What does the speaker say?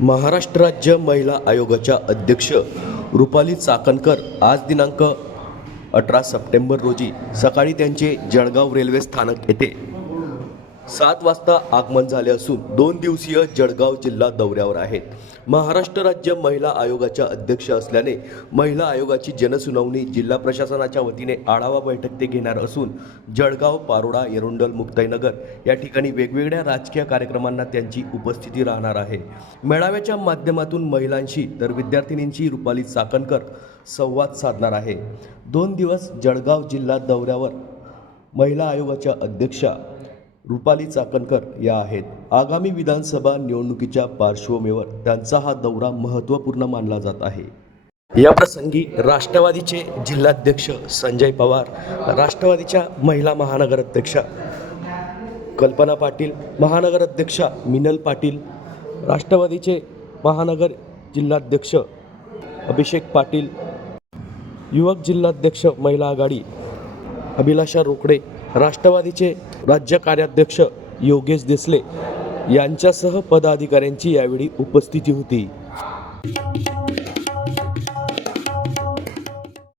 महाराष्ट्र राज्य महिला आयोगाच्या अध्यक्ष रुपाली चाकणकर आज दिनांक अठरा सप्टेंबर रोजी सकाळी त्यांचे जळगाव रेल्वे स्थानक येथे सात वाजता आगमन झाले असून दोन दिवसीय जळगाव जिल्हा दौऱ्यावर आहेत. महाराष्ट्र राज्य महिला आयोगाच्या अध्यक्ष असल्याने महिला आयोगाची जनसुनावणी जिल्हा प्रशासनाच्या वतीने आढावा बैठक ते घेणार असून जळगाव पारोडा एरुंडल मुक्ताईनगर या ठिकाणी वेगवेगळ्या राजकीय कार्यक्रमांना त्यांची उपस्थिती राहणार आहे. मेळाव्याच्या माध्यमातून महिलांशी तर विद्यार्थिनींशी रुपाली चाकणकर संवाद साधणार आहे. दोन दिवस जळगाव जिल्हा दौऱ्यावर महिला आयोगाच्या अध्यक्षा रुपाली चाकणकर या आहेत. आगामी विधानसभा निवडणुकीच्या पार्श्वभूमीवर त्यांचा हा दौरा महत्त्वपूर्ण मानला जात आहे. या प्रसंगी राष्ट्रवादीचे जिल्हाध्यक्ष संजय पवार राष्ट्रवादीच्या महिला महानगराध्यक्षा कल्पना पाटील महानगराध्यक्षा मिनल पाटील राष्ट्रवादीचे महानगर जिल्हाध्यक्ष अभिषेक पाटील युवक जिल्हाध्यक्ष महिला आघाडी अभिलाषा रोकडे राष्ट्रवादीचे राज्य कार्याध्यक्ष योगेश देसले यांच्यासह पदाधिकाऱ्यांची यावेळी उपस्थिती होती.